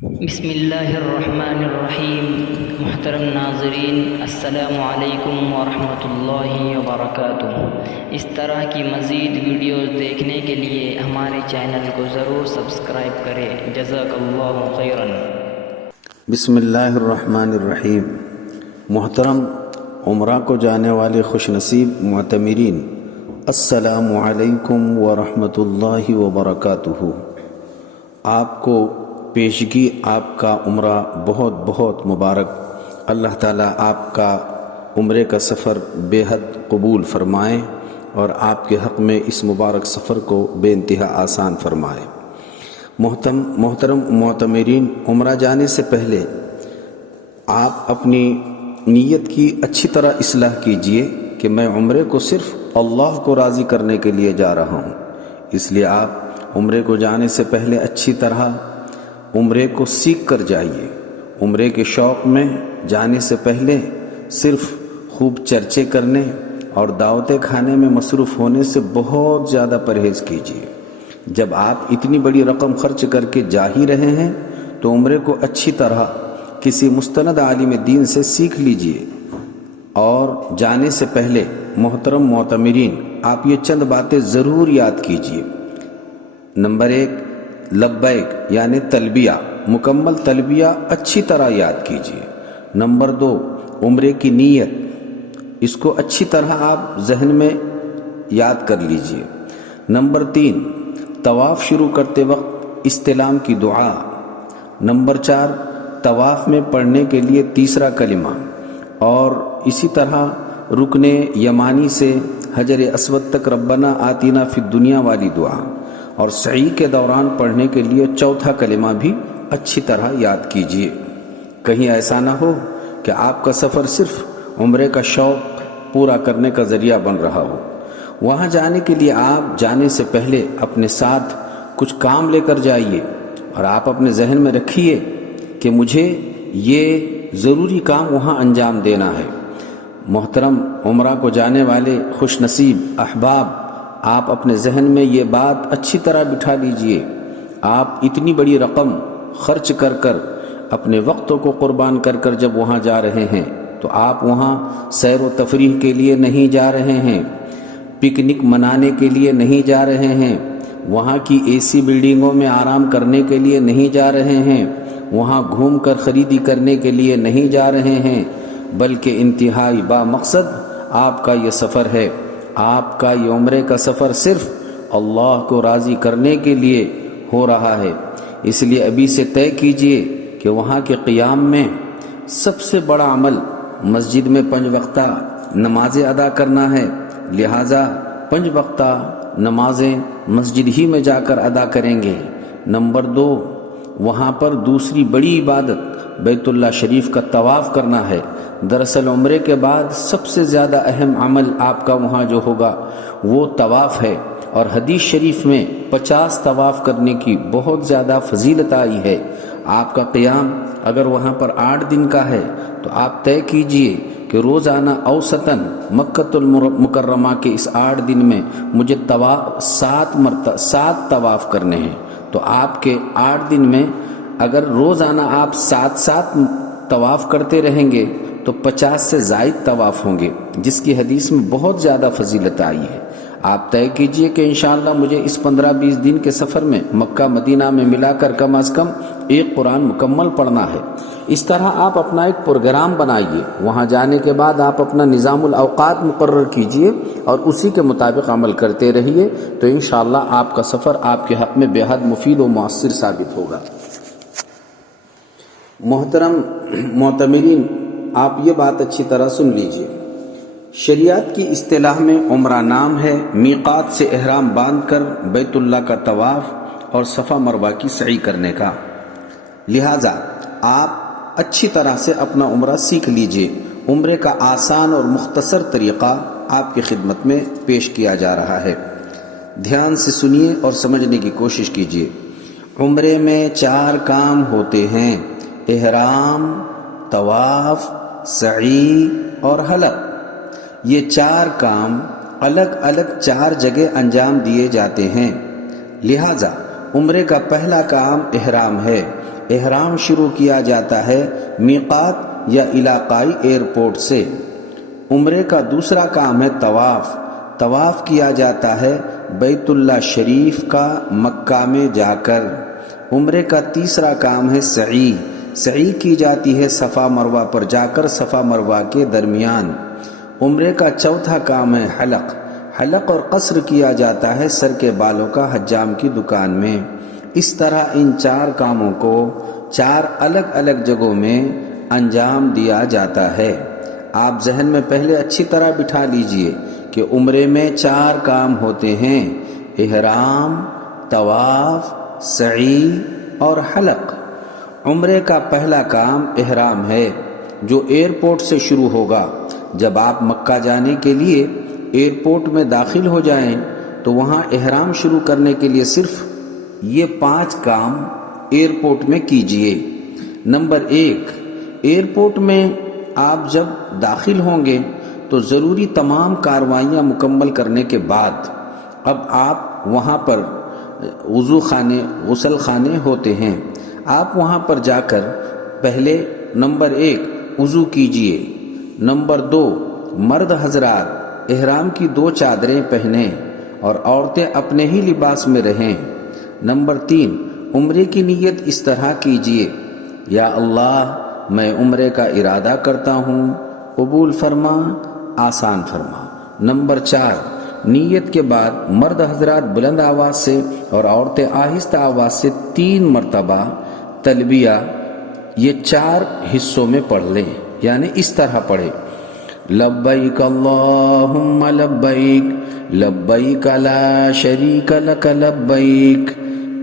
بسم اللہ الرحمن الرحیم۔ محترم ناظرین، السلام علیکم ورحمۃ اللہ وبرکاتہ۔ اس طرح کی مزید ویڈیوز دیکھنے کے لیے ہمارے چینل کو ضرور سبسکرائب کریں۔ جزاک اللہ خیراً۔ بسم اللہ الرحمن الرحیم۔ محترم عمرہ کو جانے والے خوش نصیب معتمرین، السلام علیکم ورحمۃ اللہ وبرکاتہ۔ آپ کو پیشگی آپ کا عمرہ بہت بہت مبارک۔ اللہ تعالیٰ آپ کا عمرے کا سفر بے حد قبول فرمائے اور آپ کے حق میں اس مبارک سفر کو بے انتہا آسان فرمائے۔ محترم معتمرین، عمرہ جانے سے پہلے آپ اپنی نیت کی اچھی طرح اصلاح کیجئے کہ میں عمرے کو صرف اللہ کو راضی کرنے کے لیے جا رہا ہوں۔ اس لیے آپ عمرے کو جانے سے پہلے اچھی طرح عمرے کو سیکھ کر جائیے۔ عمرے کے شوق میں جانے سے پہلے صرف خوب چرچے کرنے اور دعوتیں کھانے میں مصروف ہونے سے بہت زیادہ پرہیز کیجیے۔ جب آپ اتنی بڑی رقم خرچ کر کے جا ہی رہے ہیں تو عمرے کو اچھی طرح کسی مستند عالم دین سے سیکھ لیجیے۔ اور جانے سے پہلے محترم معتمرین، آپ یہ چند باتیں ضرور یاد کیجیے۔ نمبر 1، لبیک یعنی تلبیہ، مکمل تلبیہ اچھی طرح یاد کیجیے۔ نمبر 2، عمرے کی نیت، اس کو اچھی طرح آپ ذہن میں یاد کر لیجیے۔ نمبر 3، طواف شروع کرتے وقت استلام کی دعا۔ نمبر 4، طواف میں پڑھنے کے لیے تیسرا کلمہ، اور اسی طرح رکن یمانی سے حجر اسود تک ربنا آتینا فی الدنیا والی دعا، اور سعی کے دوران پڑھنے کے لیے چوتھا کلمہ بھی اچھی طرح یاد کیجیے۔ کہیں ایسا نہ ہو کہ آپ کا سفر صرف عمرے کا شوق پورا کرنے کا ذریعہ بن رہا ہو۔ وہاں جانے کے لیے آپ جانے سے پہلے اپنے ساتھ کچھ کام لے کر جائیے، اور آپ اپنے ذہن میں رکھیے کہ مجھے یہ ضروری کام وہاں انجام دینا ہے۔ محترم عمرہ کو جانے والے خوش نصیب احباب، آپ اپنے ذہن میں یہ بات اچھی طرح بٹھا لیجئے، آپ اتنی بڑی رقم خرچ کر کر اپنے وقتوں کو قربان کر کر جب وہاں جا رہے ہیں تو آپ وہاں سیر و تفریح کے لیے نہیں جا رہے ہیں، پکنک منانے کے لیے نہیں جا رہے ہیں، وہاں کی AC بلڈنگوں میں آرام کرنے کے لیے نہیں جا رہے ہیں، وہاں گھوم کر خریدی کرنے کے لیے نہیں جا رہے ہیں، بلکہ انتہائی با مقصد آپ کا یہ سفر ہے۔ آپ کا یہ عمرے کا سفر صرف اللہ کو راضی کرنے کے لیے ہو رہا ہے۔ اس لیے ابھی سے طے کیجئے کہ وہاں کے قیام میں سب سے بڑا عمل مسجد میں 5 وقتہ نمازیں ادا کرنا ہے، لہٰذا 5 وقتہ نمازیں مسجد ہی میں جا کر ادا کریں گے۔ نمبر 2، وہاں پر دوسری بڑی عبادت بیت اللہ شریف کا طواف کرنا ہے۔ دراصل عمرے کے بعد سب سے زیادہ اہم عمل آپ کا وہاں جو ہوگا وہ طواف ہے، اور حدیث شریف میں 50 طواف کرنے کی بہت زیادہ فضیلت آئی ہے۔ آپ کا قیام اگر وہاں پر 8 دن کا ہے تو آپ طے کیجئے کہ روزانہ اوسطاً مکۃ المکرمہ کے اس 8 دن میں مجھے 7 طواف کرنے ہیں۔ تو آپ کے 8 دن میں اگر روزانہ آپ 7 طواف کرتے رہیں گے تو 50 سے زائد طواف ہوں گے، جس کی حدیث میں بہت زیادہ فضیلت آئی ہے۔ آپ طے کیجئے کہ انشاءاللہ مجھے اس 15-20 دن کے سفر میں مکہ مدینہ میں ملا کر کم از کم 1 قرآن مکمل پڑھنا ہے۔ اس طرح آپ اپنا ایک پروگرام بنائیے۔ وہاں جانے کے بعد آپ اپنا نظام الاوقات مقرر کیجئے اور اسی کے مطابق عمل کرتے رہیے، تو انشاءاللہ آپ کا سفر آپ کے حق میں بے حد مفید و مؤثر ثابت ہوگا۔ محترم معتمرین، آپ یہ بات اچھی طرح سن لیجئے۔ شریعت کی اصطلاح میں عمرہ نام ہے میقات سے احرام باندھ کر بیت اللہ کا طواف اور صفا مروہ کی سعی کرنے کا۔ لہٰذا آپ اچھی طرح سے اپنا عمرہ سیکھ لیجئے۔ عمرے کا آسان اور مختصر طریقہ آپ کی خدمت میں پیش کیا جا رہا ہے، دھیان سے سنیے اور سمجھنے کی کوشش کیجئے۔ عمرے میں 4 کام ہوتے ہیں: احرام، طواف، سعی اور حلق۔ یہ 4 کام الگ الگ 4 جگہ انجام دیے جاتے ہیں، لہٰذا عمرے کا پہلا کام احرام ہے۔ احرام شروع کیا جاتا ہے میقات یا علاقائی ایئرپورٹ سے۔ عمرے کا دوسرا کام ہے طواف۔ طواف کیا جاتا ہے بیت اللہ شریف کا مکہ میں جا کر۔ عمرے کا تیسرا کام ہے سعی۔ سعی کی جاتی ہے صفا مروہ پر جا کر صفا مروہ کے درمیان۔ عمرے کا چوتھا کام ہے حلق۔ حلق اور قصر کیا جاتا ہے سر کے بالوں کا حجام کی دکان میں۔ اس طرح ان 4 کاموں کو 4 الگ الگ جگہوں میں انجام دیا جاتا ہے۔ آپ ذہن میں پہلے اچھی طرح بٹھا لیجئے کہ عمرے میں 4 کام ہوتے ہیں: احرام، طواف، سعی اور حلق۔ عمرے کا پہلا کام احرام ہے جو ایئرپورٹ سے شروع ہوگا۔ جب آپ مکہ جانے کے لیے ایئرپورٹ میں داخل ہو جائیں تو وہاں احرام شروع کرنے کے لیے صرف یہ 5 کام ایئرپورٹ میں کیجئے۔ نمبر 1، ایئرپورٹ میں آپ جب داخل ہوں گے تو ضروری تمام کارروائیاں مکمل کرنے کے بعد اب آپ وہاں پر غسل خانے ہوتے ہیں، آپ وہاں پر جا کر پہلے نمبر 1 وضو کیجئے۔ نمبر 2، مرد حضرات احرام کی 2 چادریں پہنیں اور عورتیں اپنے ہی لباس میں رہیں۔ نمبر 3، عمرے کی نیت اس طرح کیجئے: یا اللہ، میں عمرے کا ارادہ کرتا ہوں، قبول فرما، آسان فرما۔ نمبر 4، نیت کے بعد مرد حضرات بلند آواز سے اور عورتیں آہستہ آواز سے 3 مرتبہ تلبیہ یہ 4 حصوں میں پڑھ لیں، یعنی اس طرح پڑھے: لبیک اللہم لبیک، لبیک لا شریک لک لبیک،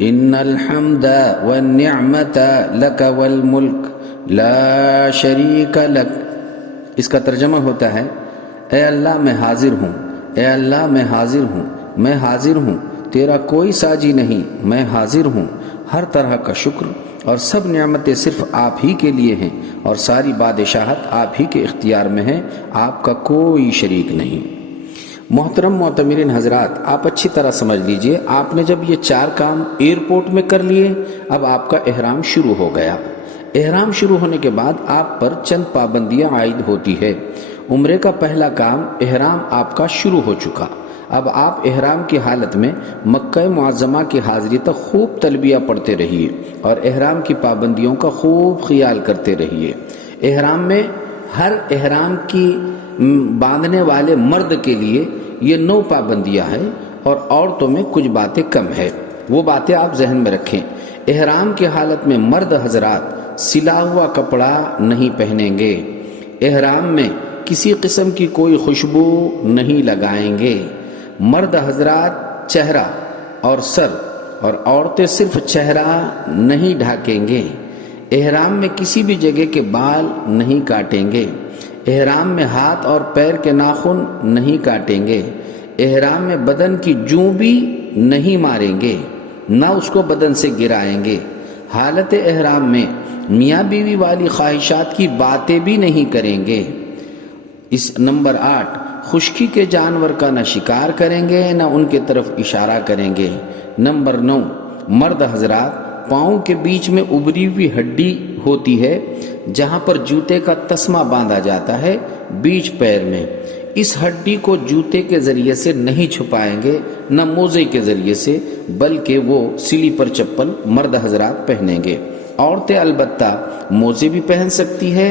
ان الحمد والنعمت لک والملک لا شریک لک۔ اس کا ترجمہ ہوتا ہے: اے اللہ میں حاضر ہوں، اے اللہ میں حاضر ہوں، میں حاضر ہوں، تیرا کوئی ساجی نہیں، میں حاضر ہوں، ہر طرح کا شکر اور سب نعمتیں صرف آپ ہی کے لیے ہیں اور ساری بادشاہت آپ ہی کے اختیار میں ہے، آپ کا کوئی شریک نہیں۔ محترم معتمرین حضرات، آپ اچھی طرح سمجھ لیجئے، آپ نے جب یہ 4 کام ایئرپورٹ میں کر لیے، اب آپ کا احرام شروع ہو گیا۔ احرام شروع ہونے کے بعد آپ پر چند پابندیاں عائد ہوتی ہے۔ عمرے کا پہلا کام احرام آپ کا شروع ہو چکا۔ اب آپ احرام کی حالت میں مکہ معظمہ کی حاضری تک خوب تلبیہ پڑھتے رہیے اور احرام کی پابندیوں کا خوب خیال کرتے رہیے۔ احرام میں ہر احرام کی باندھنے والے مرد کے لیے یہ 9 پابندیاں ہیں اور عورتوں میں کچھ باتیں کم ہے، وہ باتیں آپ ذہن میں رکھیں۔ احرام کی حالت میں مرد حضرات سلا ہوا کپڑا نہیں پہنیں گے۔ احرام میں کسی قسم کی کوئی خوشبو نہیں لگائیں گے۔ مرد حضرات چہرہ اور سر اور عورتیں صرف چہرہ نہیں ڈھانکیں گے۔ احرام میں کسی بھی جگہ کے بال نہیں کاٹیں گے۔ احرام میں ہاتھ اور پیر کے ناخن نہیں کاٹیں گے۔ احرام میں بدن کی جوں بھی نہیں ماریں گے، نہ اس کو بدن سے گرائیں گے۔ حالت احرام میں میاں بیوی والی خواہشات کی باتیں بھی نہیں کریں گے۔ نمبر 8، خشکی کے جانور کا نہ شکار کریں گے نہ ان کی طرف اشارہ کریں گے۔ نمبر 9، مرد حضرات پاؤں کے بیچ میں ابری ہوئی ہڈی ہوتی ہے جہاں پر جوتے کا تسمہ باندھا جاتا ہے بیچ پیر میں، اس ہڈی کو جوتے کے ذریعے سے نہیں چھپائیں گے نہ موزے کے ذریعے سے، بلکہ وہ سلیپر چپل مرد حضرات پہنیں گے۔ عورتیں البتہ موزے بھی پہن سکتی ہے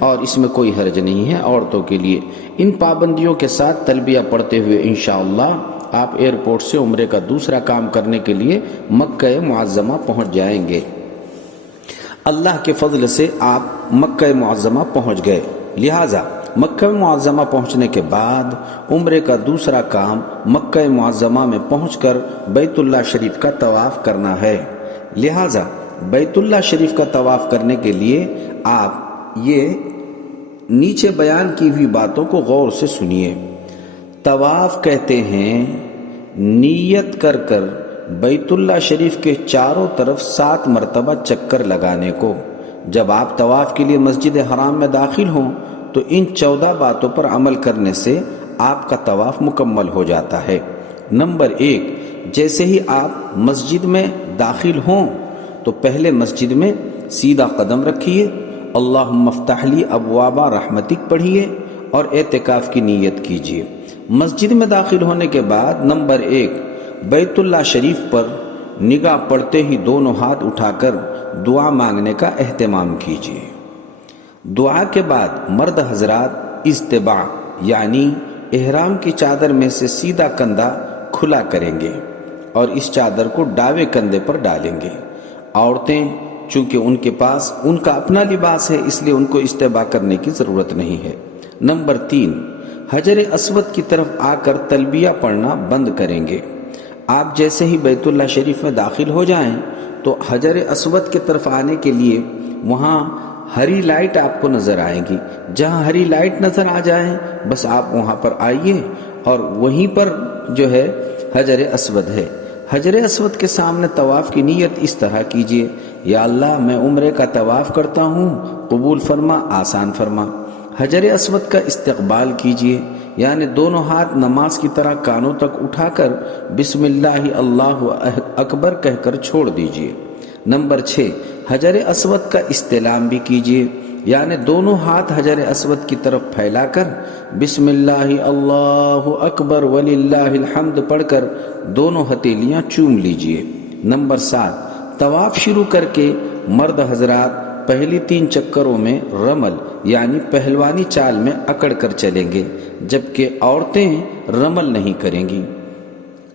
اور اس میں کوئی حرج نہیں ہے عورتوں کے لیے۔ ان پابندیوں کے ساتھ تلبیہ پڑھتے ہوئے انشاءاللہ آپ ایئرپورٹ سے عمرے کا دوسرا کام کرنے کے لیے مکہ معظمہ پہنچ جائیں گے۔ اللہ کے فضل سے آپ مکہ معظمہ پہنچ گئے، لہٰذا مکہ معظمہ پہنچنے کے بعد عمرے کا دوسرا کام مکہ معظمہ میں پہنچ کر بیت اللہ شریف کا طواف کرنا ہے۔ لہٰذا بیت اللہ شریف کا طواف کرنے کے لیے آپ یہ نیچے بیان کی ہوئی باتوں کو غور سے سنیے۔ طواف کہتے ہیں نیت کر کر بیت اللہ شریف کے چاروں طرف 7 مرتبہ چکر لگانے کو۔ جب آپ طواف کے لیے مسجد حرام میں داخل ہوں تو ان 14 باتوں پر عمل کرنے سے آپ کا طواف مکمل ہو جاتا ہے۔ نمبر 1، جیسے ہی آپ مسجد میں داخل ہوں تو پہلے مسجد میں سیدھا قدم رکھیے، اللہم افتح لی ابواب رحمتک پڑھیے اور اعتکاف کی نیت کیجیے۔ مسجد میں داخل ہونے کے بعد نمبر 1 بیت اللہ شریف پر نگاہ پڑتے ہی دونوں ہاتھ اٹھا کر دعا مانگنے کا اہتمام کیجیے۔ دعا کے بعد مرد حضرات اجتباع یعنی احرام کی چادر میں سے سیدھا کندھا کھلا کریں گے اور اس چادر کو داویں کندھے پر ڈالیں گے۔ عورتیں چونکہ ان کے پاس ان کا اپنا لباس ہے اس لیے ان کو اجتباع کرنے کی ضرورت نہیں ہے۔ نمبر 3 حجر اسود کی طرف آ کر تلبیہ پڑھنا بند کریں گے۔ آپ جیسے ہی بیت اللہ شریف میں داخل ہو جائیں تو حجر اسود کی طرف آنے کے لیے وہاں ہری لائٹ آپ کو نظر آئے گی، جہاں ہری لائٹ نظر آ جائے بس آپ وہاں پر آئیے اور وہیں پر جو ہے حجر اسود ہے۔ حجر اسود کے سامنے طواف کی نیت اس طرح کیجیے، یا اللہ میں عمرے کا طواف کرتا ہوں، قبول فرما، آسان فرما۔ حجر اسود کا استقبال کیجیے، یعنی دونوں ہاتھ نماز کی طرح کانوں تک اٹھا کر بسم اللہ اللہ اکبر کہہ کر چھوڑ دیجیے۔ نمبر 6 حجر اسود کا استلام بھی کیجیے، یعنی دونوں ہاتھ حجر اسود کی طرف پھیلا کر بسم اللہ اللہ اکبر وللہ الحمد پڑھ کر دونوں ہتھیلیاں چوم لیجیے۔ نمبر 7 طواف شروع کر کے مرد حضرات پہلی 3 چکروں میں رمل یعنی پہلوانی چال میں اکڑ کر چلیں گے، جبکہ عورتیں رمل نہیں کریں گی۔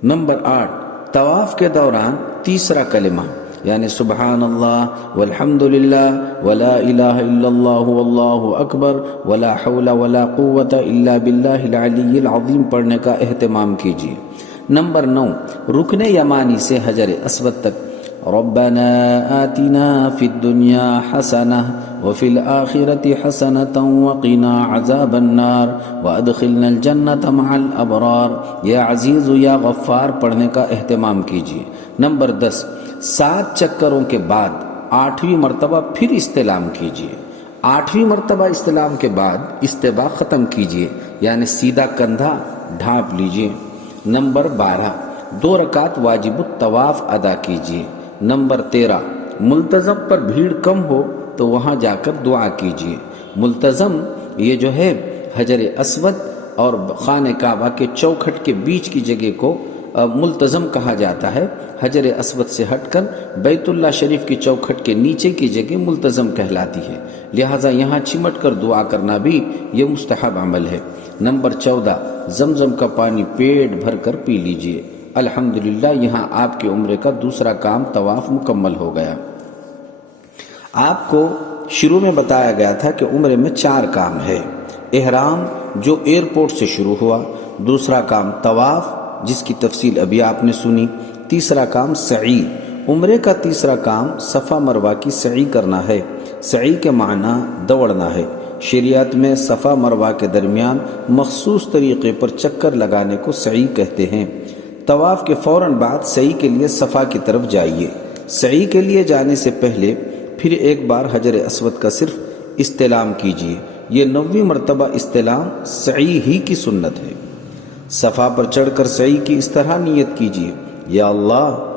نمبر 8 طواف کے دوران تیسرا کلمہ یعنی سبحان اللہ والحمد للہ ولا الہ الا اللہ واللہ اکبر ولا حول ولا قوت الا باللہ العلی العظیم پڑھنے کا اہتمام کیجیے۔ نمبر 9 رکن یمانی سے حجر اسود تک ربنا آتنا فی الدنیا حسنہ وفی الآخرۃ حسنۃ وقنا عذاب النار وادخلنا الجنۃ مع الابرار یا عزیز یا غفار پڑھنے کا اہتمام کیجیے۔ نمبر 10 7 چکروں کے بعد 8ویں مرتبہ پھر استلام کیجیے۔ 8ویں مرتبہ استلام کے بعد استباع ختم کیجیے، یعنی سیدھا کندھا ڈھانپ لیجیے۔ نمبر 12 2 رکعت واجب الطواف ادا کیجیے۔ نمبر 13 ملتزم پر بھیڑ کم ہو تو وہاں جا کر دعا کیجیے۔ ملتزم یہ جو ہے حجر اسود اور خانہ کعبہ کے چوکھٹ کے بیچ کی جگہ کو ملتزم کہا جاتا ہے۔ حجر اسود سے ہٹ کر بیت اللہ شریف کی چوکھٹ کے نیچے کی جگہ ملتزم کہلاتی ہے، لہٰذا یہاں چمٹ کر دعا کرنا بھی یہ مستحب عمل ہے۔ نمبر 14 زمزم کا پانی پیٹ بھر کر پی لیجئے۔ الحمدللہ یہاں آپ کے عمرے کا دوسرا کام طواف مکمل ہو گیا۔ آپ کو شروع میں بتایا گیا تھا کہ عمرے میں 4 کام ہے۔ احرام جو ایئرپورٹ سے شروع ہوا، دوسرا کام طواف جس کی تفصیل ابھی آپ نے سنی، تیسرا کام سعی، عمرے کا تیسرا کام صفا مروہ کی سعی کرنا ہے۔ سعی کے معنی دوڑنا ہے۔ شریعت میں صفا مروہ کے درمیان مخصوص طریقے پر چکر لگانے کو سعی کہتے ہیں۔ طواف کے فوراً بعد سعی کے لیے صفا کی طرف جائیے۔ سعی کے لیے جانے سے پہلے پھر ایک بار حجر اسود کا صرف استلام کیجیے۔ یہ 9ویں مرتبہ استلام سعی ہی کی سنت ہے۔ صفا پر چڑھ کر سعی کی اس طرح نیت کیجیے، یا اللہ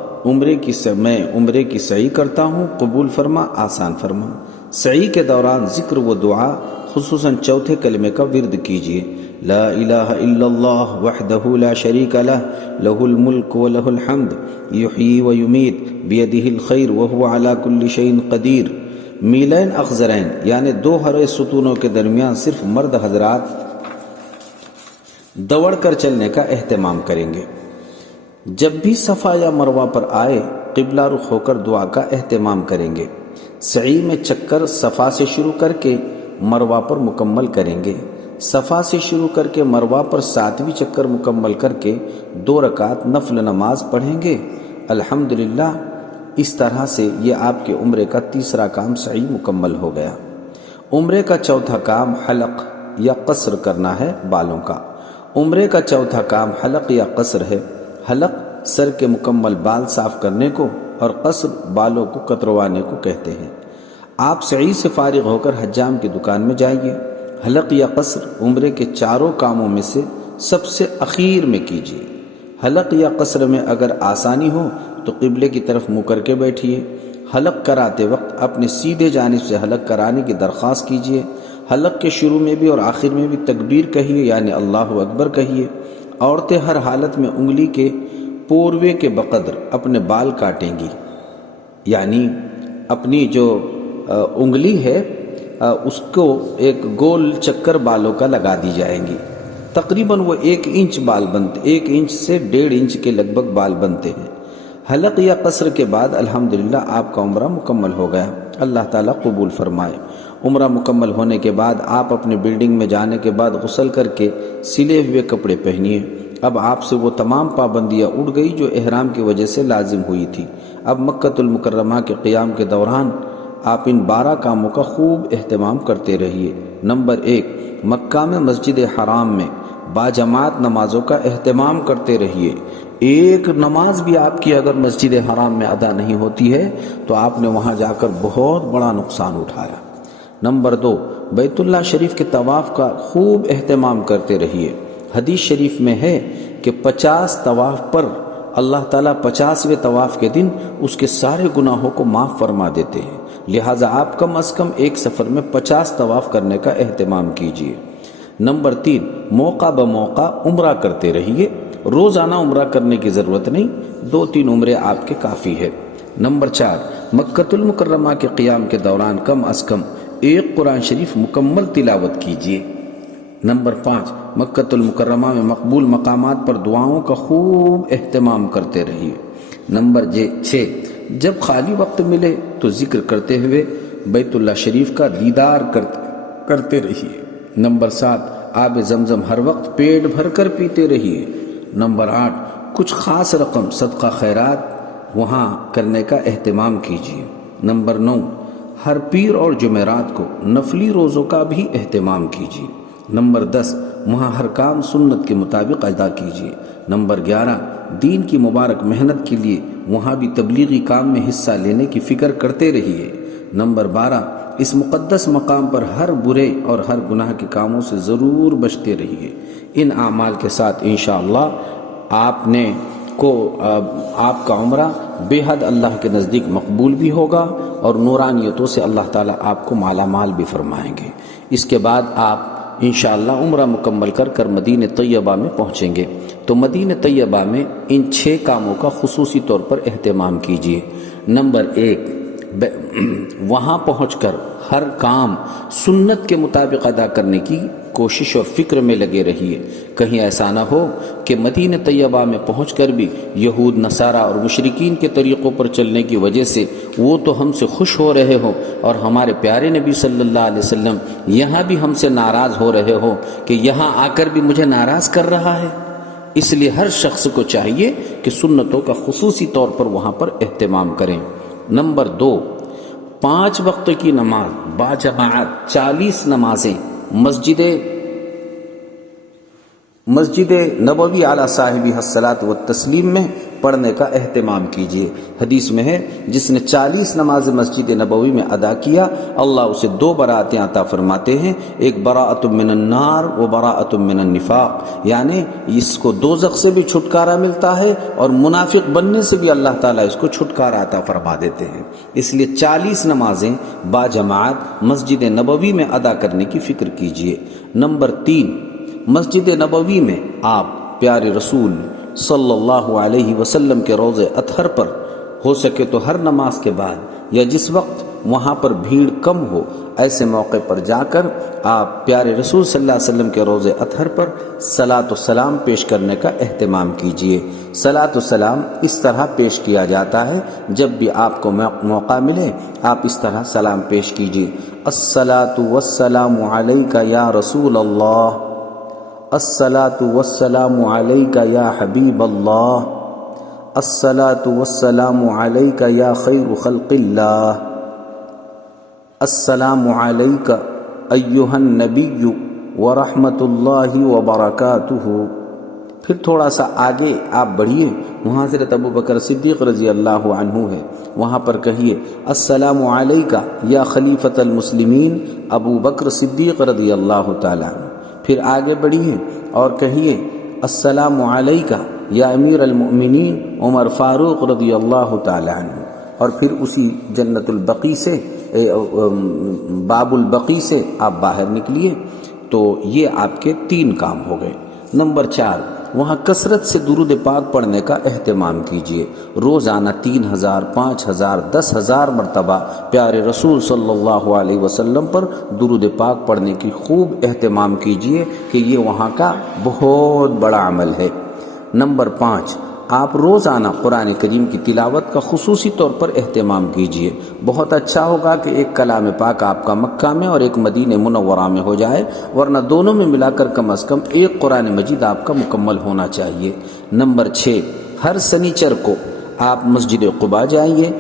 میں عمرے کی سعی کرتا ہوں، قبول فرما، آسان فرما۔ سعی کے دوران ذکر و دعا خصوصاً چوتھے کلمے کا ورد کیجیے، لا الہ الا اللہ وحدہ لا شریک لہ لہ الملک و لہ الحمد یحیی و یمیت بیدہ الخیر وہو علی کل شیء قدیر۔ میلین اخضرین یعنی 2 ہرے ستونوں کے درمیان صرف مرد حضرات دوڑ کر چلنے کا اہتمام کریں گے۔ جب بھی صفا یا مروہ پر آئے قبلہ رخ ہو کر دعا کا اہتمام کریں گے۔ سعی میں چکر صفا سے شروع کر کے مروہ پر مکمل کریں گے۔ صفا سے شروع کر کے مروہ پر 7ویں چکر مکمل کر کے 2 رکعت نفل نماز پڑھیں گے۔ الحمدللہ اس طرح سے یہ آپ کے عمرے کا تیسرا کام سعی مکمل ہو گیا۔ عمرے کا چوتھا کام حلق یا قصر کرنا ہے بالوں کا۔ عمرے کا چوتھا کام حلق یا قصر ہے۔ حلق سر کے مکمل بال صاف کرنے کو اور قصر بالوں کو کتروانے کو کہتے ہیں۔ آپ سعی سے فارغ ہو کر حجام کی دکان میں جائیے۔ حلق یا قصر عمرے کے 4 کاموں میں سے سب سے اخیر میں کیجیے۔ حلق یا قصر میں اگر آسانی ہو تو قبلے کی طرف منہ کر کے بیٹھیے۔ حلق کراتے وقت اپنے سیدھے جانب سے حلق کرانے کی درخواست کیجیے۔ حلق کے شروع میں بھی اور آخر میں بھی تکبیر کہیے، یعنی اللہ اکبر کہیے۔ عورتیں ہر حالت میں انگلی کے پوروے کے بقدر اپنے بال کاٹیں گی، یعنی اپنی جو انگلی ہے اس کو ایک گول چکر بالوں کا لگا دی جائیں گی۔ تقریباً وہ 1 انچ بال بنتے، 1 انچ سے 1.5 انچ کے لگ بھگ بال بنتے ہیں۔ حلق یا قصر کے بعد الحمدللہ آپ کا عمرہ مکمل ہو گیا، اللہ تعالیٰ قبول فرمائے۔ عمرہ مکمل ہونے کے بعد آپ اپنے بلڈنگ میں جانے کے بعد غسل کر کے سلے ہوئے کپڑے پہنیے۔ اب آپ سے وہ تمام پابندیاں اٹھ گئی جو احرام کی وجہ سے لازم ہوئی تھی۔ اب مکۃ المکرمہ کے قیام کے دوران آپ ان 12 کاموں کا خوب اہتمام کرتے رہیے۔ نمبر 1، مکہ میں مسجد حرام میں باجماعت نمازوں کا اہتمام کرتے رہیے۔ ایک نماز بھی آپ کی اگر مسجد حرام میں ادا نہیں ہوتی ہے تو آپ نے وہاں جا کر بہت بڑا نقصان اٹھایا۔ نمبر 2، بیت اللہ شریف کے طواف کا خوب اہتمام کرتے رہیے۔ حدیث شریف میں ہے کہ 50 طواف پر اللہ تعالیٰ 50ویں طواف کے دن اس کے سارے گناہوں کو معاف فرما دیتے ہیں، لہٰذا آپ کم از کم ایک سفر میں 50 طواف کرنے کا اہتمام کیجیے۔ نمبر 3، موقع بموقع عمرہ کرتے رہیے۔ روزانہ عمرہ کرنے کی ضرورت نہیں، 2-3 عمرے آپ کے کافی ہے۔ نمبر 4، مکۃ المکرمہ کے قیام کے دوران کم از کم 1 قرآن شریف مکمل تلاوت کیجیے۔ نمبر 5، مکۃ المکرمہ میں مقبول مقامات پر دعاؤں کا خوب اہتمام کرتے رہیے۔ نمبر 6، جب خالی وقت ملے تو ذکر کرتے ہوئے بیت اللہ شریف کا دیدار کرتے رہیے۔ نمبر 7، آب زمزم ہر وقت پیٹ بھر کر پیتے رہیے۔ نمبر 8، کچھ خاص رقم صدقہ خیرات وہاں کرنے کا اہتمام کیجیے۔ نمبر 9، ہر پیر اور جمعرات کو نفلی روزوں کا بھی اہتمام کیجیے۔ نمبر 10، وہاں ہر کام سنت کے مطابق ادا کیجیے۔ نمبر 11، دین کی مبارک محنت کے لیے وہاں بھی تبلیغی کام میں حصہ لینے کی فکر کرتے رہیے۔ نمبر 12، اس مقدس مقام پر ہر برے اور ہر گناہ کے کاموں سے ضرور بچتے رہیے۔ ان اعمال کے ساتھ انشاءاللہ آپ کا عمرہ بے حد اللہ کے نزدیک مقبول بھی ہوگا اور نورانیتوں سے اللہ تعالیٰ آپ کو مالا مال بھی فرمائیں گے۔ اس کے بعد آپ انشاءاللہ عمرہ مکمل کر مدینہ طیبہ میں پہنچیں گے، تو مدینہ طیبہ میں ان 6 کاموں کا خصوصی طور پر اہتمام کیجیے۔ نمبر 1، وہاں پہنچ کر ہر کام سنت کے مطابق ادا کرنے کی کوشش اور فکر میں لگے رہیے۔ کہیں ایسا نہ ہو کہ مدینہ طیبہ میں پہنچ کر بھی یہود نصارہ اور مشرکین کے طریقوں پر چلنے کی وجہ سے وہ تو ہم سے خوش ہو رہے ہو اور ہمارے پیارے نبی صلی اللہ علیہ وسلم یہاں بھی ہم سے ناراض ہو رہے ہو کہ یہاں آ کر بھی مجھے ناراض کر رہا ہے۔ اس لیے ہر شخص کو چاہیے کہ سنتوں کا خصوصی طور پر وہاں پر اہتمام کریں۔ نمبر 2، 5 وقت کی نماز باجماعت 40 نمازیں مسجد نبوی علی صاحبہ الصلاۃ والتسلیم میں پڑھنے کا اہتمام کیجیے۔ حدیث میں ہے جس نے 40 نماز مسجد نبوی میں ادا کیا اللہ اسے 2 براتیں عطا فرماتے ہیں، ایک براءۃ من النار و براءۃ من النفاق، یعنی اس کو دوزخ سے بھی چھٹکارا ملتا ہے اور منافق بننے سے بھی اللہ تعالیٰ اس کو چھٹکارا عطا فرما دیتے ہیں۔ اس لیے 40 نمازیں باجماعت مسجد نبوی میں ادا کرنے کی فکر کیجیے۔ نمبر 3، مسجد نبوی میں آپ پیارے رسول صلی اللہ علیہ وسلم کے روضہ اطہر پر ہو سکے تو ہر نماز کے بعد یا جس وقت وہاں پر بھیڑ کم ہو ایسے موقع پر جا کر آپ پیارے رسول صلی اللہ علیہ وسلم کے روضہ اطہر پر صلاۃ و سلام پیش کرنے کا اہتمام کیجیے۔ صلاۃ و سلام اس طرح پیش کیا جاتا ہے، جب بھی آپ کو موقع ملے آپ اس طرح سلام پیش کیجیے۔ الصلاۃ والسلام علیک یا رسول اللہ، الصلاۃ والسلام علیک یا حبیب اللہ، الصلاۃ والسلام علیک یا خیر خلق اللہ، السلام علیک ایھا النبی ورحمۃ اللہ وبرکاتہ۔ پھر تھوڑا سا آگے آپ بڑھیے، وہاں حضرت ابو بکر صدیق رضی اللہ عنہ ہے، وہاں پر کہیے السلام علیک یا خلیفۃ المسلمین ابو بکر صدیق رضی اللہ تعالیٰ عنہ۔ پھر آگے بڑھیے اور کہیے السلام علیک یا امیر المؤمنین عمر فاروق رضی اللہ تعالیٰ عنہ۔ اور پھر اسی جنت البقیع سے باب البقیع سے آپ باہر نکلیے، تو یہ آپ کے 3 کام ہو گئے۔ نمبر 4، وہاں کثرت سے درود پاک پڑھنے کا اہتمام کیجیے۔ روزانہ 3000، 5000، 10,000 مرتبہ پیارے رسول صلی اللہ علیہ وسلم پر درود پاک پڑھنے کی خوب اہتمام کیجیے کہ یہ وہاں کا بہت بڑا عمل ہے۔ نمبر 5، آپ روزانہ قرآن کریم کی تلاوت کا خصوصی طور پر اہتمام کیجیے۔ بہت اچھا ہوگا کہ ایک کلام پاک آپ کا مکہ میں اور ایک مدینہ منورہ میں ہو جائے، ورنہ دونوں میں ملا کر کم از کم ایک قرآن مجید آپ کا مکمل ہونا چاہیے۔ نمبر 6، ہر سنیچر کو آپ مسجد قباء جائیے۔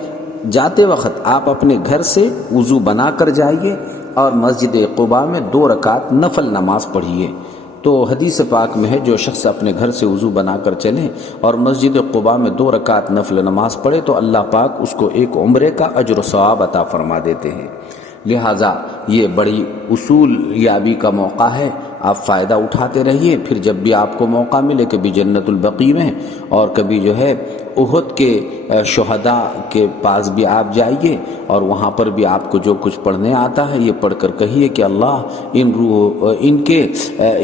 جاتے وقت آپ اپنے گھر سے وضو بنا کر جائیے اور مسجد قباء میں 2 رکعت نفل نماز پڑھیے۔ تو حدیث پاک میں ہے جو شخص اپنے گھر سے وضو بنا کر چلے اور مسجد قباء میں 2 رکعت نفل نماز پڑھے تو اللہ پاک اس کو ایک عمرے کا اجر و ثواب عطا فرما دیتے ہیں۔ لہٰذا یہ بڑی اصول یابی کا موقع ہے، آپ فائدہ اٹھاتے رہیے۔ پھر جب بھی آپ کو موقع ملے، کبھی جنت البقیع میں اور کبھی جو ہے احد کے شہداء کے پاس بھی آپ جائیے اور وہاں پر بھی آپ کو جو کچھ پڑھنے آتا ہے یہ پڑھ کر کہیے کہ اللہ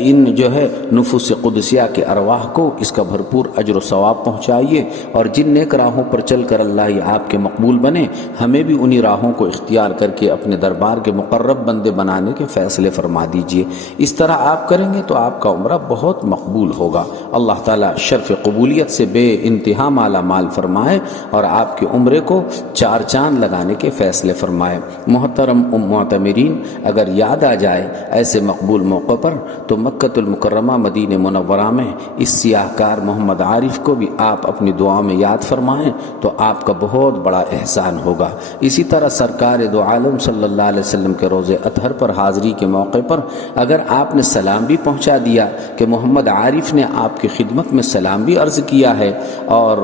ان جو ہے نفوس قدسیہ کے ارواح کو اس کا بھرپور اجر و ثواب پہنچائیے، اور جن نیک راہوں پر چل کر اللہ یہ آپ کے مقبول بنے، ہمیں بھی انہی راہوں کو اختیار کر کے اپنے دربار کے مقرب بندے بنانے کے فیصلے فرما دیجیے۔ اس طرح آپ کریں گے تو آپ کا عمرہ بہت مقبول ہوگا۔ اللہ تعالیٰ شرف قبولیت سے بے انتہا مالا مال فرمائے اور آپ کے عمرے کو 4 چاند لگانے کے فیصلے فرمائے۔ محترم معتمرین، اگر یاد آ جائے ایسے مقبول موقع پر تو مکۃ المکرمہ مدینہ منورہ میں اس سیاہ کار محمد عارف کو بھی آپ اپنی دعا میں یاد فرمائیں تو آپ کا بہت بڑا احسان ہوگا۔ اسی طرح سرکار دو عالم صلی اللہ علیہ وسلم کے روزے اطہر پر حاضری کے موقع پر اگر آپ نے سلام بھی پہنچا دیا کہ محمد عارف نے آپ کی خدمت میں سلام بھی عرض کیا ہے اور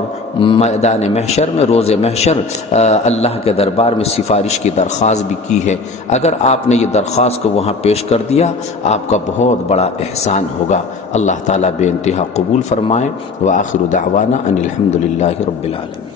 میدان محشر میں روز محشر اللہ کے دربار میں سفارش کی درخواست بھی کی ہے، اگر آپ نے یہ درخواست کو وہاں پیش کر دیا آپ کا بہت بڑا احسان ہوگا۔ اللہ تعالیٰ بے انتہا قبول فرمائے۔ وآخر دعوانا ان الحمد للہ رب العالمین۔